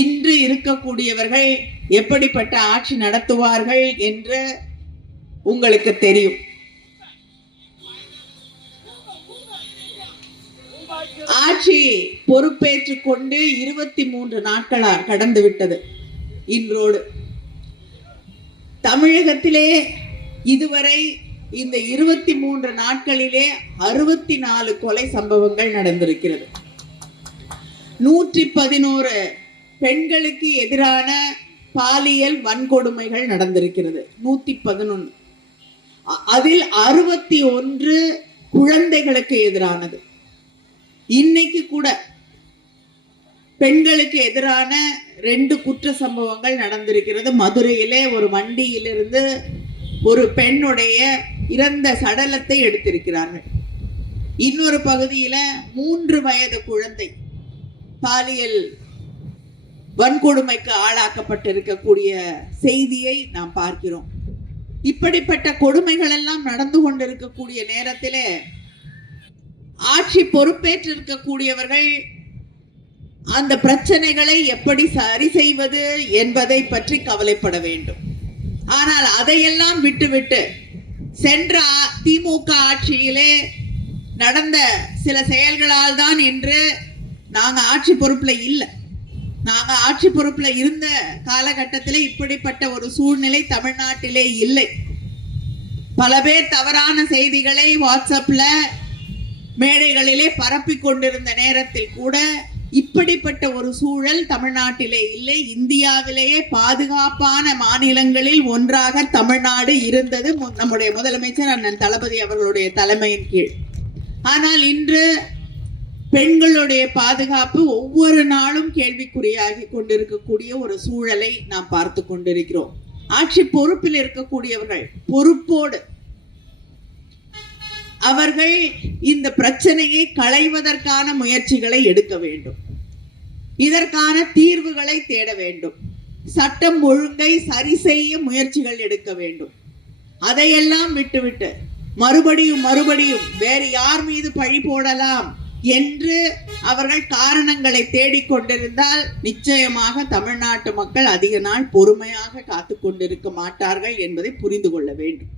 இன்று இருக்கக்கூடியவர்கள் எப்படிப்பட்ட ஆட்சி நடத்துவார்கள் என்று உங்களுக்கு தெரியும். ஆட்சி பொறுப்பேற்றுக் கொண்டு 23 நாட்களா கடந்து விட்டது. இன்றோடு தமிழகத்திலே இதுவரை இந்த 23 நாட்களிலே 64 கொலை சம்பவங்கள் நடந்திருக்கிறது. 111 பெண்களுக்கு எதிரான பாலியல் வன்கொடுமைகள் நடந்திருக்கிறது. 111. அதில் 61 குழந்தைகளுக்கு எதிரானது. இன்னைக்கு கூட பெண்களுக்கு எதிரான 2 குற்ற சம்பவங்கள் நடந்திருக்கிறது. மதுரையிலே ஒரு வண்டியிலிருந்து ஒரு பெண்ணுடைய இறந்த சடலத்தை எடுத்திருக்கிறார்கள். இன்னொரு பகுதியில 3 வயது குழந்தை பாலியல் வன்கொடுமைக்கு ஆளாக்கப்பட்டிருக்கக்கூடிய செய்தியை நாம் பார்க்கிறோம். இப்படிப்பட்ட கொடுமைகள் எல்லாம் நடந்து கொண்டிருக்கக்கூடிய நேரத்திலே ஆட்சி பொறுப்பேற்றிருக்கக்கூடியவர்கள் அந்த பிரச்சனைகளை எப்படி சரி செய்வது என்பதை பற்றி கவலைப்பட வேண்டும். ஆனால் அதையெல்லாம் விட்டுவிட்டு சென்ற திமுக ஆட்சியிலே நடந்த சில செயல்களால் தான் இன்று நாங்க ஆட்சி பொறுப்புல இல்லை. நாங்க ஆட்சி பொறுப்புல இருந்த காலகட்டத்திலே இப்படிப்பட்ட ஒரு சூழ்நிலை தமிழ்நாட்டிலே இல்லை. பல பேர் தவறான செய்திகளை வாட்ஸ்அப்ல மேடைகளிலே பரப்பி கொண்டிருந்த நேரத்தில் கூட இப்படிப்பட்ட ஒரு சூழல் தமிழ்நாட்டிலே இல்லை. இந்தியாவிலேயே பாதுகாப்பான மாநிலங்களில் ஒன்றாக தமிழ்நாடு இருந்தது நம்முடைய முதலமைச்சர் அண்ணன் தளபதி அவர்களுடைய தலைமையின் கீழ். ஆனால் இன்று பெண்களுடைய பாதுகாப்பு ஒவ்வொரு நாளும் கேள்விக்குறியாகி கொண்டிருக்கக்கூடிய ஒரு சூழலை நாம் பார்த்து கொண்டிருக்கிறோம். ஆட்சி பொறுப்பில் இருக்கக்கூடியவர்கள் பொறுப்போடு அவர்கள் இந்த பிரச்சனையை களைவதற்கான முயற்சிகளை எடுக்க வேண்டும். இதற்கான தீர்வுகளை தேட வேண்டும். சட்டம் ஒழுங்கை சரி செய்ய முயற்சிகள் எடுக்க வேண்டும். அதையெல்லாம் விட்டுவிட்டு மறுபடியும் வேறு யார் மீது பழி போடலாம் என்று அவர்கள் காரணங்களை தேடிக்கொண்டிருந்தால் நிச்சயமாக தமிழ்நாட்டு மக்கள் அதிக நாள் பொறுமையாக காத்து கொண்டிருக்க மாட்டார்கள் என்பதை புரிந்து கொள்ள வேண்டும்.